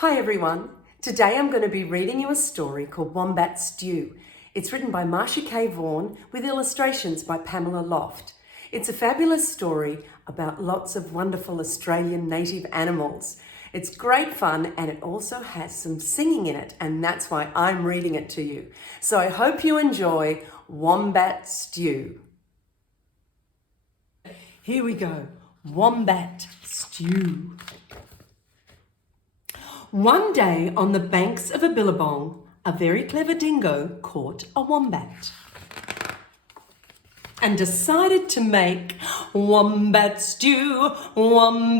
Hi everyone. Today I'm going to be reading you a story called Wombat Stew. It's written by Marcia K Vaughan with illustrations by Pamela Loft. It's a fabulous story about lots of wonderful Australian native animals. It's great fun and it also has some singing in it, and that's why I'm reading it to you. So I hope you enjoy Wombat Stew. Here we go. Wombat Stew. One day on the banks of a billabong, a very clever dingo caught a wombat and decided to make wombat stew, gooey,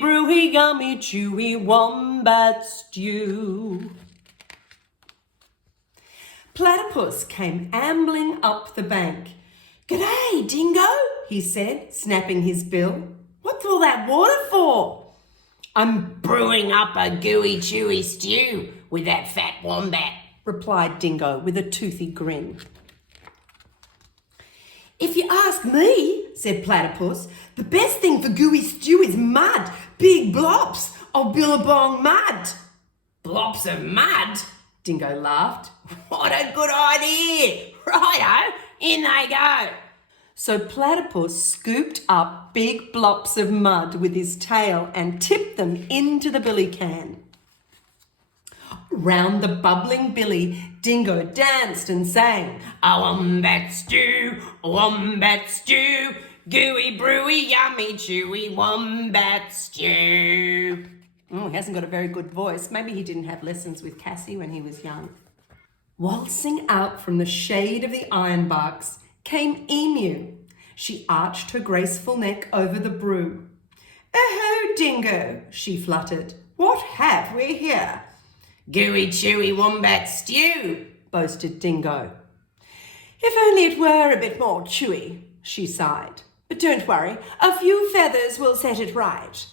brewy, yummy, chewy wombat stew. Platypus came ambling up the bank. "G'day, Dingo," he said, snapping his bill. "What's all that water for?" "I'm brewing up a gooey chewy stew with that fat wombat," replied Dingo with a toothy grin. "If you ask me," said Platypus, "the best thing for gooey stew is mud, big blobs of billabong mud." "Blobs of mud?" Dingo laughed. "What a good idea! Righto, in they go." So Platypus scooped up big blops of mud with his tail and tipped them into the billy can. Round the bubbling billy, Dingo danced and sang, "A wombat stew, gooey, brewy, yummy, chewy wombat stew." He hasn't got a very good voice. Maybe he didn't have lessons with Cassy when he was young. Waltzing out from the shade of the ironbarks came Emu. She arched her graceful neck over the brew. "Oh, Dingo," she fluttered. "What have we here?" "Gooey, chewy wombat stew," boasted Dingo. "If only it were a bit more chewy," she sighed. "But don't worry, a few feathers will set it right."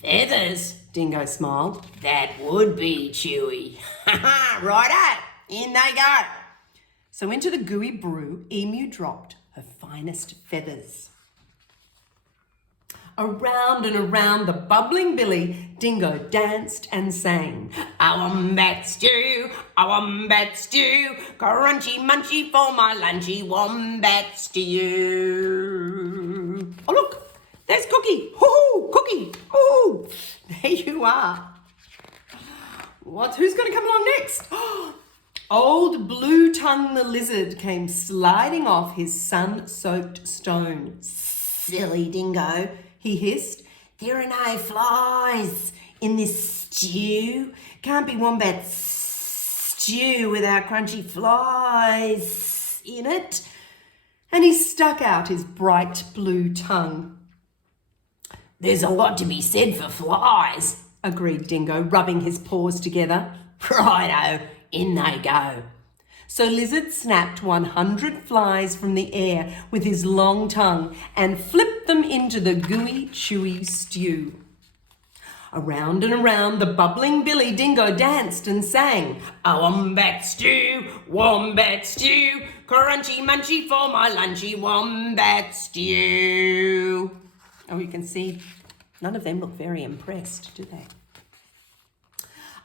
"Feathers?" Dingo smiled. "That would be chewy." "Ha ha, righto, in they go." So into the gooey brew, Emu dropped her finest feathers. Around and around the bubbling billy, Dingo danced and sang. "A wombat stew, crunchy munchy for my lunchy wombat stew." Oh look, there's Cookie. Hoo-hoo, Cookie. Oh, there you are. Who's going to come along next? Old Blue Tongue the lizard came sliding off his sun-soaked stone. "Silly Dingo," he hissed. "there are no flies in this stew. Can't be wombat stew without crunchy flies in it." And he stuck out his bright blue tongue. "There's a lot to be said for flies," agreed Dingo, rubbing his paws together. "Righto, in they go." So Lizard snapped 100 flies from the air with his long tongue and flipped them into the gooey, chewy stew. Around and around the bubbling billy, Dingo danced and sang. "A wombat stew, crunchy munchy for my lunchy wombat stew." Oh, you can see none of them look very impressed, do they?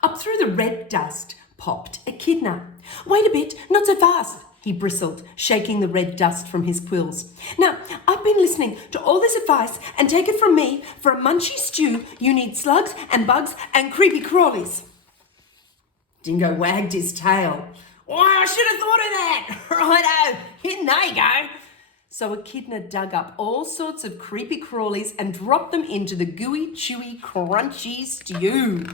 Up through the red dust popped Echidna. "Wait a bit, not so fast," he bristled, shaking the red dust from his quills. "Now, I've been listening to all this advice, and take it from me, for a munchy stew, you need slugs and bugs and creepy crawlies." Dingo wagged his tail. "Why, I should have thought of that." "Righto, in they go." So Echidna dug up all sorts of creepy crawlies and dropped them into the gooey, chewy, crunchy stew.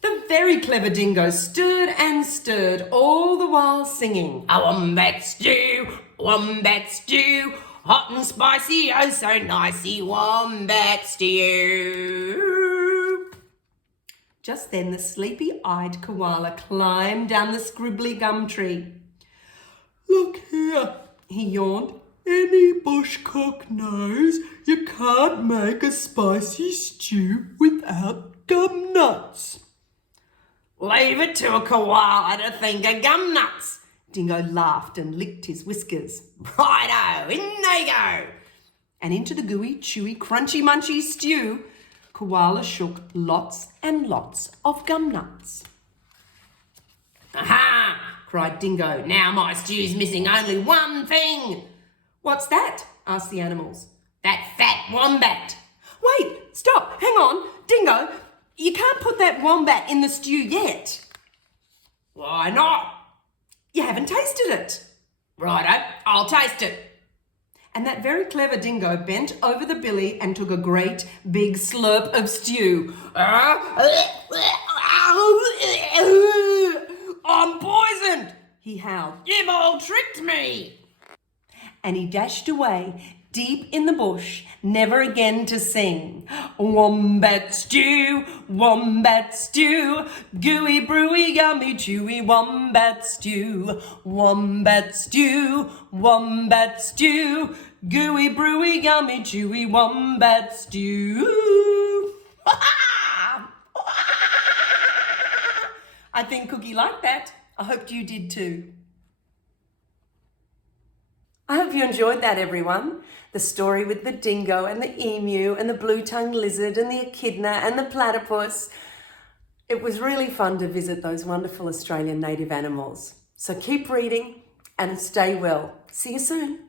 The very clever Dingo stirred and stirred, all the while singing. "A wombat stew, hot and spicy, oh so nicey wombat stew." Just then the sleepy-eyed koala climbed down the scribbly gum tree. "Look here," he yawned. "Any bush cook knows you can't make a spicy stew without gum nuts." "Leave it to a koala to think of gum nuts." Dingo laughed and licked his whiskers. "Righto, in they go." And into the gooey, chewy, crunchy, munchy stew Koala shook lots and lots of gum nuts. Aha! Cried Dingo. Now my stew's missing only one thing. What's that? Asked the animals. That fat wombat. Wait, stop, hang on. Dingo, you can't put that wombat in the stew yet. Why not? You haven't tasted it. Righto, I'll taste it. And that very clever Dingo bent over the billy and took a great big slurp of stew. I'm poisoned, he howled. You've all tricked me. And he dashed away deep in the bush, never again to sing. Wombat stew, gooey, brewy, yummy, chewy, wombat stew, wombat stew, gooey, brewy, yummy, chewy, wombat stew. I think Cookie liked that. I hope you did too. I hope you enjoyed that, everyone. The story with the dingo and the emu and the blue-tongued lizard and the echidna and the platypus. It was really fun to visit those wonderful Australian native animals. So keep reading and stay well. See you soon.